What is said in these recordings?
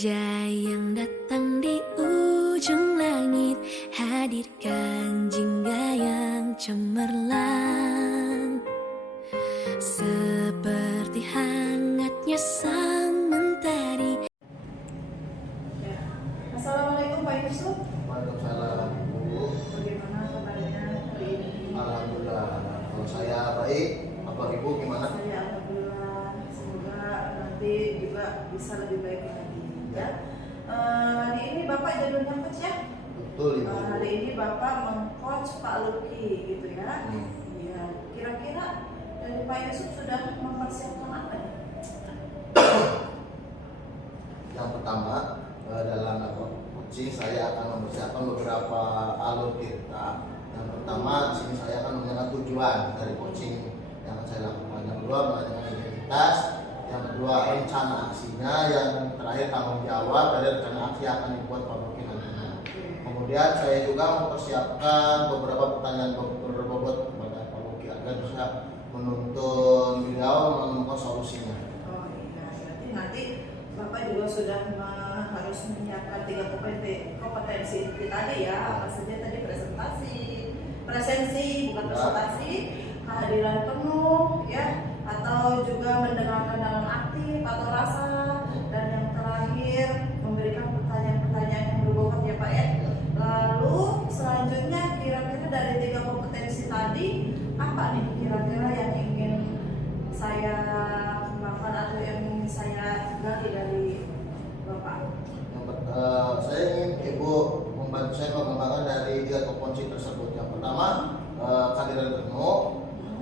Senja yang datang di ujung langit, hadirkan jingga yang cemerlang, seperti hangatnya sang mentari. Ya. Assalamualaikum Pak Yusuf. Waalaikumsalam Bu. Bagaimana kabarnya hari ini? Alhamdulillah. Kalau saya baik, apa Ibu gimana? Saya alhamdulillah. Semoga nanti juga bisa lebih baik lagi. Ya. Hari ini Bapak jadi coach ya? Betul Ibu. Hari ini Bapak meng-coach Pak Luki gitu ya? Iya. Kira-kira dari Pak Yusuf sudah mempersiapkan apa ya? Yang pertama dalam coaching saya akan mempersiapkan beberapa alur kita. Yang pertama di sini saya akan mengenal tujuan dari coaching yang akan saya lakukan. Yang kedua mengenal identitas. Yang kedua rencana aksinya. Yang terakhir tanggung jawab dari rencana aksi yang akan dibuat Pak Luki nantinya. Kemudian saya juga mempersiapkan beberapa pertanyaan berbobot kepada Pak Luki agar bisa menuntun beliau menemukan solusinya. Oh iya, berarti nanti Bapak juga sudah harus menyiapkan 3 kompetensi itu tadi ya. Apa saja tadi? Presensi bukan presentasi, kehadiran penuh ya, atau juga mendengarkan dalam aktif atau rasa, dan yang terakhir memberikan pertanyaan-pertanyaan yang berbobot ya Pak ya. Lalu selanjutnya kira-kira dari 3 kompetensi tadi apa nih kira-kira yang ingin saya kembangkan atau yang ingin saya gali dari Bapak? Saya ingin Ibu membantu saya mengembangkan dari 3 kompetensi tersebut. Yang pertama kehadiran penuh,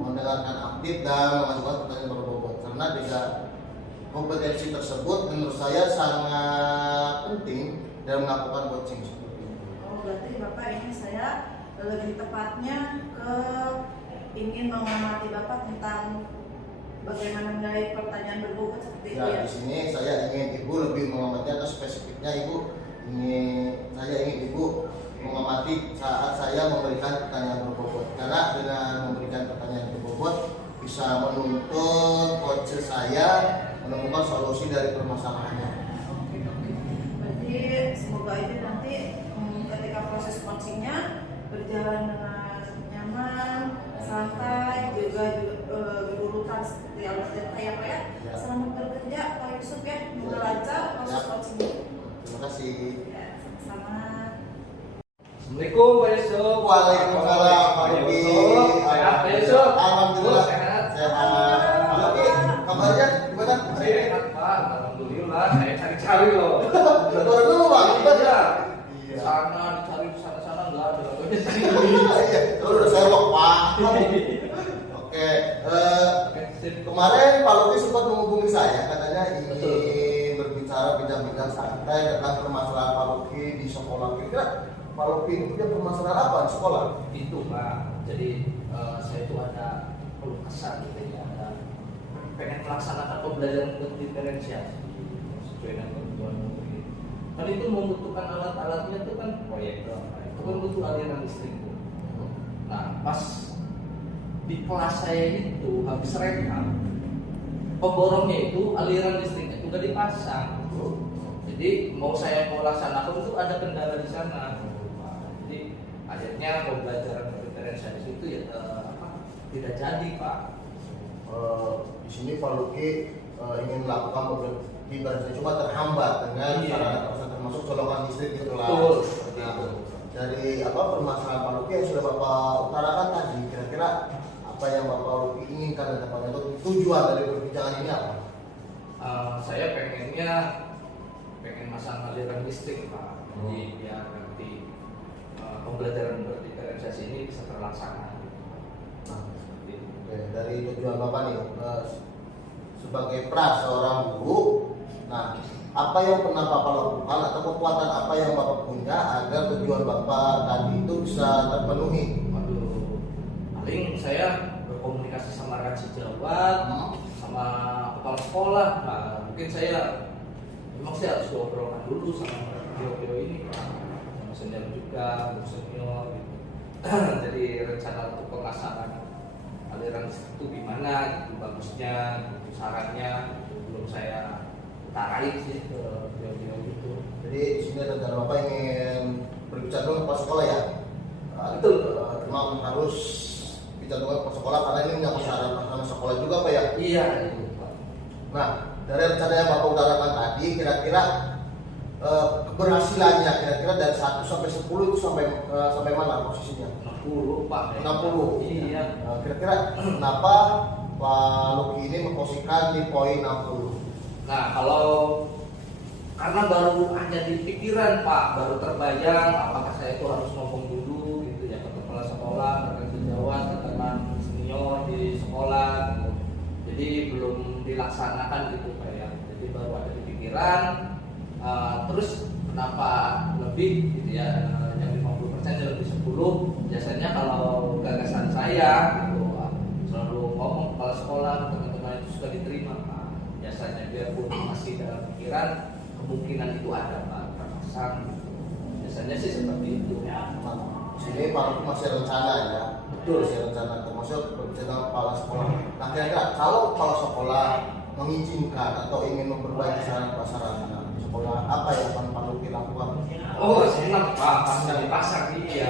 mendengarkan aktif, dan mengajukan pertanyaan berbobot. Karena 3 kompetensi tersebut menurut saya sangat penting dalam melakukan coaching seperti ini. Oh, berarti Bapak ini saya lebih tepatnya ke ingin mengamati Bapak tentang bagaimana menilai pertanyaan berbobot seperti itu ya. Di sini saya ingin Ibu lebih mengamati, atau spesifiknya saya ingin Ibu mengamati saat saya memberikan pertanyaan berbobot. Karena dengan memberikan pertanyaan berbobot bisa menuntun coach saya menemukan solusi dari permasalahannya. Oke. Berarti semoga ini nanti ketika proses coachingnya berjalan dengan nyaman, santai, juga berurutan seperti alur data ya Pak ya. Selamat bekerja Pak Yusuf ya, semoga lancar proses coachingnya. Terima kasih. Ya, sama-sama. Assalamualaikum Pak Yusuf. Waalaikumsalam Pak Luki. Sehat Pak Yusuf? Alhamdulillah sehat. Sehat. Pak Luki, kabarnya gimana? Sehat Pak, alhamdulillah. Saya cari-cari loh. Baru dulu Pak. Iya. Iya. Sana dicari sana nggak ada. Iya, udah serok Pak. Oke, kemarin Pak Luki sempat menghubungi saya, katanya ingin berbicara bincang-bincang santai tentang permasalahan Pak Luki di sekolah. Kira-kira Pak Luki ini punya permasalahan apa di sekolah? Itu Pak. Jadi saya itu ada keluh kesah gitu ya. Pengen melaksanakan pembelajaran diferensiasi sesuai dengan kebutuhan murid. Kan itu membutuhkan alat-alatnya itu kan proyektor. Itu kan butuh aliran listrik. Nah, pas di kelas saya itu habis rekam, pemborongnya itu aliran listriknya itu nggak dipasang. Jadi mau laksanakan itu ada kendala di sana. Jadi akhirnya pembelajaran diferensiasi itu ya tidak jadi Pak. Di sini Pak Luki ingin melakukan diferensiasi, cuma terhambat dengan sarana termasuk colokan listrik gitu lah. Betul. Seperti itu. Dari permasalahan Pak Luki yang sudah Bapak utarakan tadi, kira-kira apa yang Bapak Luki inginkan dan apa itu tujuan dari perbincangan ini apa? Saya pengen masang aliran listrik Pak. Jadi biar nanti pembelajaran berdiferensiasi ini bisa terlaksana. Oke, dari tujuan Bapak nih sebagai seorang guru, nah apa yang pernah Bapak lakukan atau kekuatan apa yang Bapak punya agar tujuan Bapak tadi itu bisa terpenuhi? Waduh, paling saya berkomunikasi sama Raja Jawat, sama kepala sekolah. Nah, mungkin memang saya harus ngobrolkan dulu sama beliau ini, sama senior juga, senior gitu. Jadi rencana untuk pelaksanaan aliran listrik itu gimana, gitu bagusnya, gitu, sarannya belum saya utarain sih ke beliau gitu. Jadi di sini rencana Bapak ingin berbicara dulu ke sekolah ya. Betul. Memang harus bicara dulu ke sekolah karena ini menyangkut sarana sekolah juga Pak ya. Iya itu Pak. Nah, dari rencana yang Bapak utarakan tadi, kira-kira keberhasilannya kira-kira dari 1 sampai 10 itu sampai mana posisinya? 60 Pak. 60. Iya. Kira-kira kenapa Pak Luki ini memposisikan di poin 60? Nah kalau karena baru ada di pikiran Pak, baru terbayang apakah saya itu harus ngomong dulu gitu ya ke kepala sekolah, ke sejawat, ke teman senior di sekolah gitu. Jadi belum dilaksanakan gitu Pak ya. Jadi baru ada di pikiran. Terus kenapa lebih gitu ya, yang 50% yang lebih 10. Biasanya kalau gagasan saya gitu selalu ngomong kepala sekolah, teman-teman itu sudah diterima Pak. Biasanya biarpun masih dalam pikiran, kemungkinan itu ada Pak, terpasang gitu. Biasanya sih seperti itu. Sini Pak Luki masih rencana ya. Betul. Masih rencana termasuk berbicara dengan kepala sekolah. Nah kira-kira kalau kepala sekolah mengizinkan atau ingin memperbaiki sarana sekolah, apa yang akan Pak Luki lakukan? Oh senang Pak, pasti dipasang iya.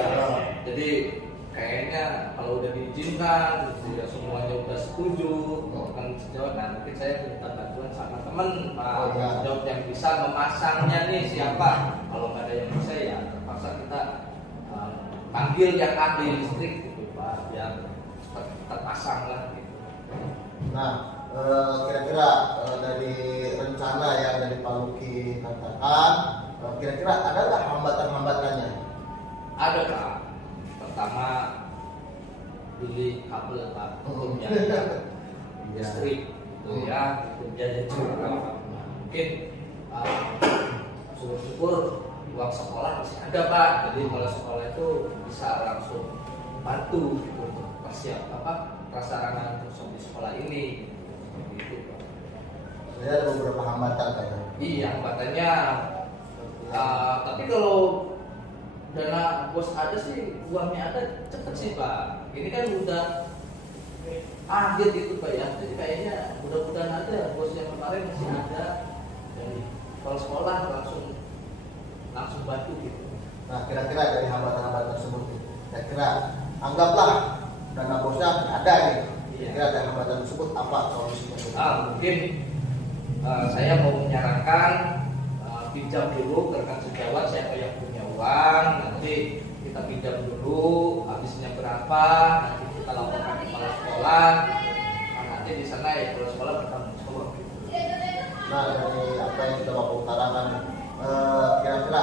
Jadi kayaknya kalau udah diizinkan, terus ya semuanya udah setuju, kan sejauh nanti saya minta bantuan sama teman Pak. Oh, iya. Sejauh yang bisa memasangnya nih siapa? Kalau nggak ada yang bisa ya terpaksa kita panggil yang ahli listrik gitu Pak, biar terpasang lah gitu. Nah, kira-kira dari rencana yang dari Pak Luki katakan, kira-kira ada nggak hambatan-hambatannya? Ada Pak. Pertama beli kabel Pak, hukumnya listrik gitu ya, itu jadi curang. Mungkin syukur-syukur uang sekolah masih ada Pak, jadi kalau sekolah itu bisa langsung bantu gitu untuk prasarana untuk di sekolah ini gitu Pak. Jadi ada beberapa hambatan kayaknya. Iya hambatannya, tapi kalau dana bos ada sih, uangnya ada cepet sih Pak. Ini kan udah akhir gitu Pak ya, jadi kayaknya mudah-mudahan aja bos yang kemarin masih ada, jadi kalau sekolah langsung bantu gitu. Nah, kira-kira dari hambatan-hambatan tersebut, kira-kira anggaplah dana bosnya ada nih. Kira-kira ada hambatan tersebut apa solusinya? Mungkin saya mau menyarankan pinjam dulu ke rekan sejawat siapa yang punya uang, nanti kita pinjam dulu, habisnya berapa, nanti kita laporkan ke kepala sekolah, nanti di sana ya kepala sekolah bertanggung jawab. Nah, dari apa yang kita Bapak utarakan, kira-kira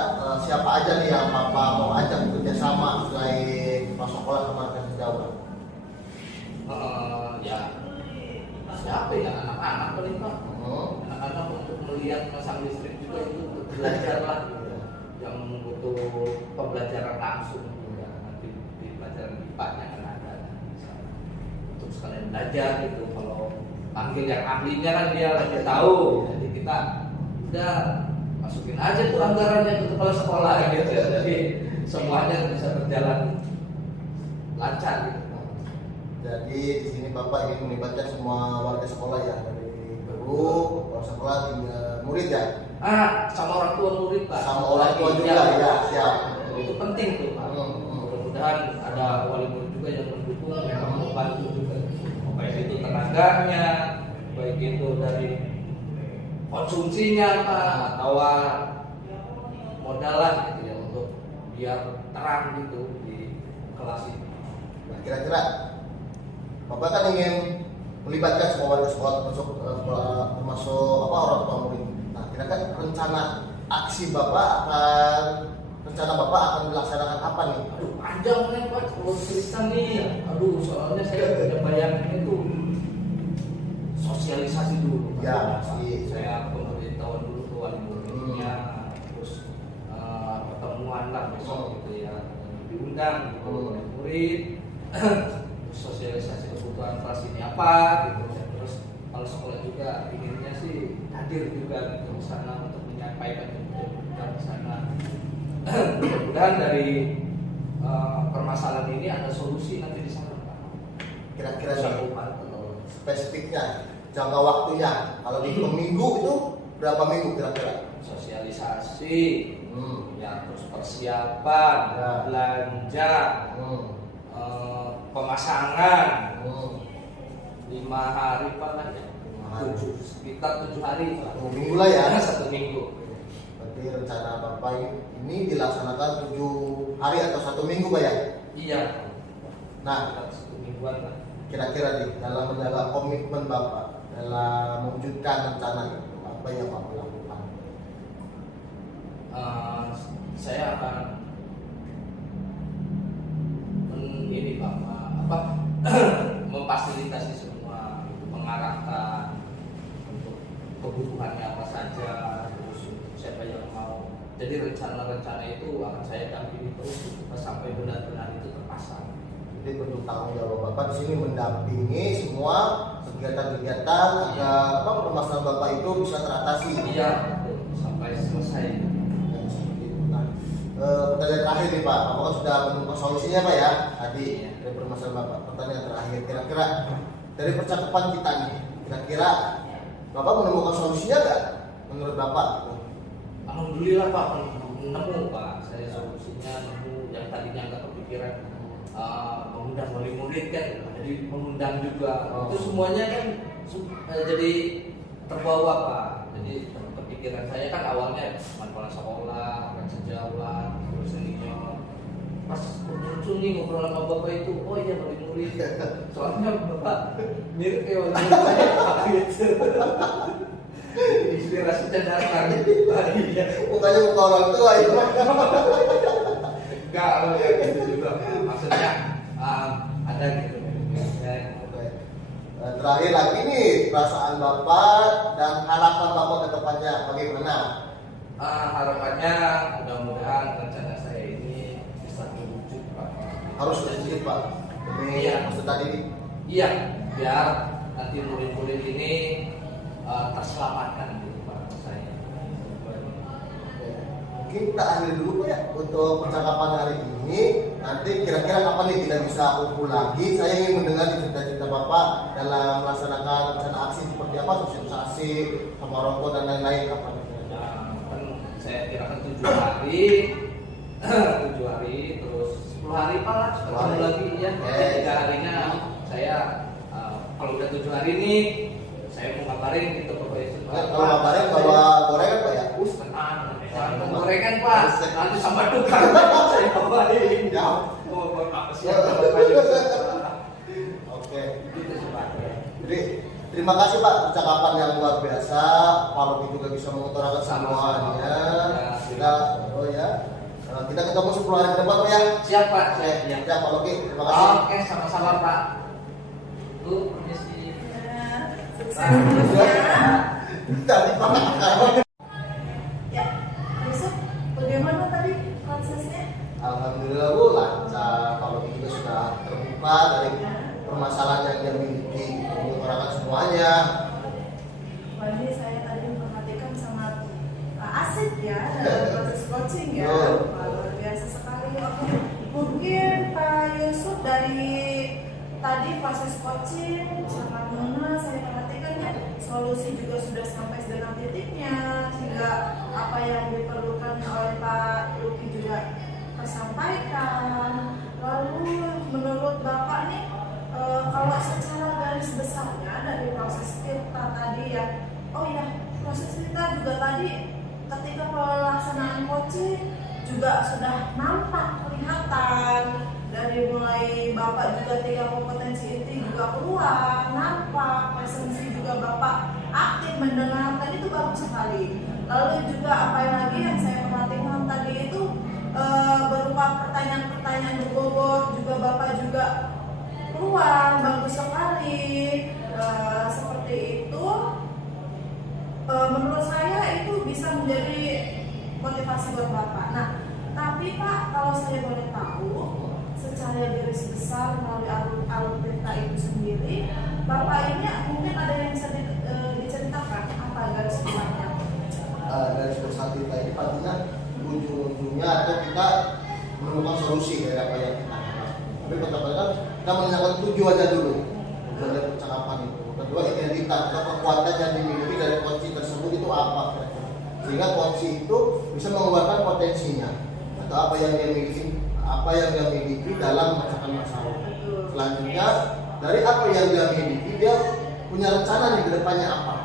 siapa aja nih yang Bapak mau ajak bekerja sama selain kepala sekolah sama rekan sejawat? Ya siapa ya, anak-anak paling Pak. Anak-anak untuk melihat masang listrik juga itu untuk belajar lah, yang butuh pembelajaran langsung juga. Nanti di pelajaran IPA-nya kan ada untuk sekalian belajar gitu. Kalau panggil yang ahlinya kan dia lagi tahu, jadi kita udah masukin aja tuh anggarannya ke kepala sekolah gitu ya. Jadi semuanya bisa berjalan lancar gitu. Jadi di sini Bapak ingin melibatkan semua warga sekolah ya, dari guru, kepala sekolah hingga murid ya. Sama orang tua murid Pak. Sama orang tua juga ya, siap. Itu penting tuh Pak. Mudah-mudahan ada wali murid juga yang mendukung, yang membantu juga. Baik itu tenaganya, baik itu dari konsumsinya Pak, atau modalan gitu ya, untuk biar terang gitu di kelas ini. Nah, kira-kira Bapak kan ingin melibatkan semua warga sekolah termasuk orang tua murid. Nah, kira-kira rencana Bapak akan dilaksanakan apa nih? Aduh panjang nih Pak, kalau cerita nih. Aduh soalnya saya punya bayangan itu sosialisasi dulu. Ya, pasti. Saya pemberitahuan dulu ke wali muridnya, terus pertemuan lah besok gitu ya, diundang gitu oleh murid, sosialisasi kebutuhan kelas ini apa gitu ya. Terus kalau sekolah juga inginnya sih hadir juga gitu di sana untuk menyampaikan kebutuhan di sana. Mudah-mudahan dari permasalahan ini ada solusi nanti di sana Pak. Kira-kira spesifiknya, jangka waktunya. Kalau di minggu itu berapa minggu kira-kira? Sosialisasi, ya terus persiapan, Ya. belanja, pemasangan, 5 hari Pak lah ya. 7 hari lah. 1 minggu lah ya. 1 minggu. Berarti rencana Bapak ini dilaksanakan 7 hari atau 1 minggu Pak ya? Iya. Nah, 1 mingguan lah. kira-kira nih dalam menjaga komitmen Bapak dalam mewujudkan rencana itu apa yang Bapak lakukan? Saya akan ini Pak, memfasilitasi semua, mengarahkan untuk kebutuhannya apa saja, terus siapa yang mau. Jadi rencana-rencana itu akan saya dampingi terus sampai benar-benar itu terpasang. Jadi bentuk tanggung jawab Bapak di sini mendampingi semua kegiatan-kegiatan agar permasalahan Bapak itu bisa teratasi. Iya, sampai selesai. Dan seperti itu. Nah, pertanyaan terakhir nih Pak, apakah sudah menemukan solusinya Pak ya? Tadi dari permasalahan Bapak. Pertanyaan terakhir, kira-kira dari percakapan kita nih, kira-kira Bapak menemukan solusinya nggak menurut Bapak? Alhamdulillah Pak, nemu Pak. Saya solusinya nemu yang tadinya nggak kepikiran. Mengundang murid-murid kan, jadi mengundang juga. Itu semuanya kan jadi terbawa Pak. Jadi kepikiran saya kan awalnya kepala sekolah, kan sejawat, terus senior. Pas muncul nih ngobrol sama Bapak itu, oh iya murid-murid. Soalnya Bapak mirip kayak orang saya Pak gitu. Inspirasi datang. Iya. Bukannya muka orang tua itu. Enggak, kalau ya gitu juga. Maksudnya ada gitu. Terakhir lagi nih, perasaan Bapak dan harapan Bapak ke depannya bagaimana? Harapannya mudah-mudahan rencana saya ini bisa terwujud Pak. Harus terwujud Pak. Demi maksud tadi. Iya, biar nanti murid-murid ini terselamatkan gitu Pak saya. Mungkin kita akhiri dulu Pak ya untuk percakapan hari ini. Nanti kira-kira kapan nih tidak bisa kumpul lagi. Saya ingin mendengar cerita-cerita Bapak dalam melaksanakan rencana aksi seperti apa, sosialisasi sama orang tua dan lain-lain kapan kira-kira. Kan saya kirakan 7 hari 7 hari terus 10 hari Pak lah ketemu lagi ya. 3 harinya saya kalau udah 7 hari ini saya mau ngabarin gitu Pak. Kalau ngabarin bawa gorengan Pak ya? Jangan gorengan Pak, nanti sama tukang saya bawain. Ya. Oh, apa sih? Oke. Gitu sih Pak. Jadi terima kasih Pak percakapan yang luar biasa. Kalau juga bisa mengutarakan semuanya. Kita kita ketemu 10 hari ke depan Pak ya. Siap Pak, saya. Ya Pak Loki, terima kasih. Oke, sama-sama Pak. Bu, permisi. Tadi Pak. Ya, besok bagaimana tadi prosesnya? Alhamdulillah Bu lancar. Kalau juga sudah terbuka dari permasalahan yang dia miliki, mengutarakan semuanya. Wah, ini saya tadi memperhatikan sangat asik ya dalam proses coaching ya. Wah, luar biasa sekali. Oke, mungkin Pak Yusuf dari tadi proses coaching sangat mengena saya perhatikan ya. Solusi juga sudah sampai dengan titiknya, sehingga apa yang diperlukan oleh Pak Luki juga tersampaikan. Lalu menurut Bapak nih, kalau secara garis besarnya dari proses kita tadi ya, oh ya proses kita juga tadi ketika pelaksanaan coaching juga sudah nampak kelihatan dari mulai Bapak juga 3 kompetensi inti juga keluar, nampak presensi juga Bapak aktif mendengarkan itu bagus sekali. Lalu juga apa lagi yang saya perhatikan tadi itu berupa pertanyaan-pertanyaan berbobot juga Bapak juga keluar, bagus sekali. Seperti itu menurut saya itu bisa menjadi motivasi buat Bapak. Nah, tapi Pak kalau saya boleh tahu secara garis besar melalui alur cerita itu sendiri, Bapak ini mungkin ada yang bisa diceritakan apa garis besarnya? Garis besar kita ini pastinya ujung-ujungnya atau kita menemukan solusi dari apa yang kita harapkan. Tapi pertama kita menanyakan tujuan aja dulu, tujuan dari percakapan itu. Kedua identitas atau kekuatan yang dimiliki dari coaching tersebut itu apa? sehingga coach itu bisa mengeluarkan potensinya atau apa yang dia miliki dalam memecahkan masalah. Selanjutnya dari apa yang dia miliki, dia punya rencana nih ke depannya apa.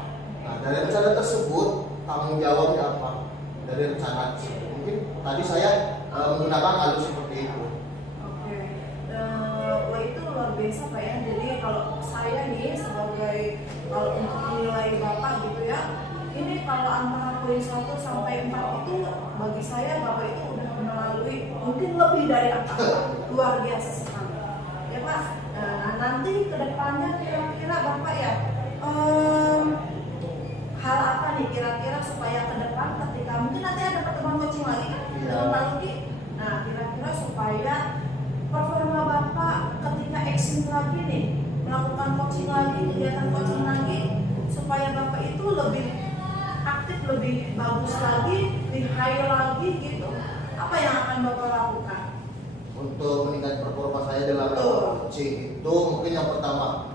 Nah, dari rencana tersebut tanggung jawabnya apa dari rencana tersebut. Mungkin tadi saya menggunakan alur seperti itu. Oke, wah itu luar biasa Pak ya. Jadi kalau saya nih sebagai kalau untuk menilai Bapak gitu ya, ini kalau antara poin 1 sampai 4 itu bagi saya Bapak itu udah melalui mungkin lebih dari apa, luar biasa sekali. Ya Pak, nah nanti kedepannya kira-kira Bapak ya hal apa nih kira-kira supaya ke depan ketika mungkin nanti ada pertemuan coaching lagi kan dengan Pak Luki. Nah kira-kira supaya performa Bapak ketika action lagi nih melakukan coaching lagi, kegiatan coaching lagi, supaya Bapak itu lebih aktif, lebih bagus lagi, lebih high lagi gitu. Apa yang akan Bapak lakukan? Untuk meningkatkan performa saya dalam coaching itu mungkin yang pertama,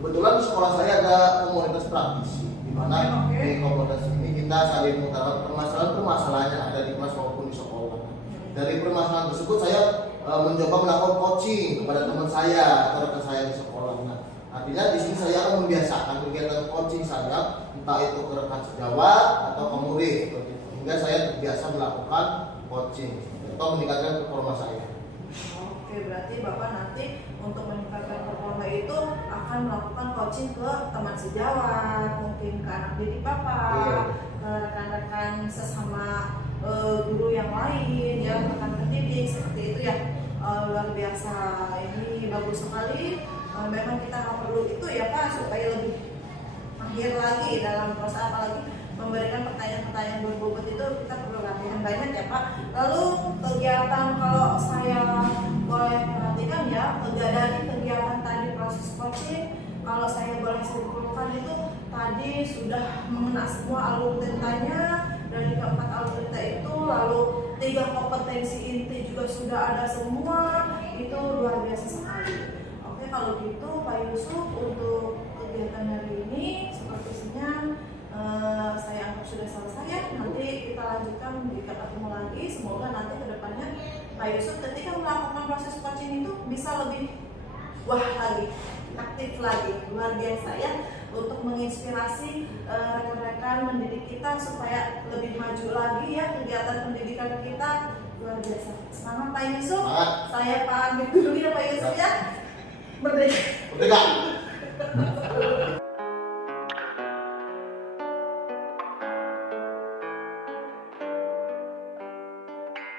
kebetulan di sekolah saya ada komunitas praktisi, di mana di komunitas ini kita saling mengutarakan permasalahan yang ada di kelas maupun di sekolah. Dari permasalahan tersebut saya mencoba melakukan coaching kepada teman saya atau rekan saya di sekolah. Nah, artinya di sini saya akan membiasakan kegiatan coaching saya, entah itu ke rekan sejawat atau ke murid, seperti itu. Hingga saya terbiasa melakukan coaching atau meningkatkan performa saya. Oke, berarti Bapak nanti untuk meningkatkan performa itu akan melakukan coaching ke teman sejawat, mungkin ke anak didik Bapak, ke rekan-rekan sesama guru yang lain, ya rekan pendidik seperti itu ya. Luar biasa, ini bagus sekali. Memang kita nggak perlu itu ya Pak, supaya lebih mahir lagi dalam proses, apalagi memberikan pertanyaan-pertanyaan berbobot itu kita perlu latihan banyak ya Pak. Lalu kegiatan kalau saya boleh perhatikan ya, dari kegiatan tadi proses coaching, kalau saya boleh simpulkan itu tadi sudah mengenal semua alur ceritanya, dari keempat alur cerita itu, lalu 3 kompetensi inti juga sudah ada semua, itu luar biasa sekali. Oke, kalau gitu Pak Yusuf untuk kegiatan hari ini sepertinya saya anggap sudah selesai ya. Nanti kita lanjutkan jika ketemu lagi. Semoga nanti kedepannya Pak Yusuf ketika melakukan proses coaching itu bisa lebih wah lagi, aktif lagi, luar biasa ya, untuk menginspirasi rekan-rekan mendidik kita supaya lebih maju lagi ya kegiatan pendidikan kita, luar biasa. Semangat Pak Yusuf. Saya pamit dulu ya Pak Yusuf ya. Merdeka.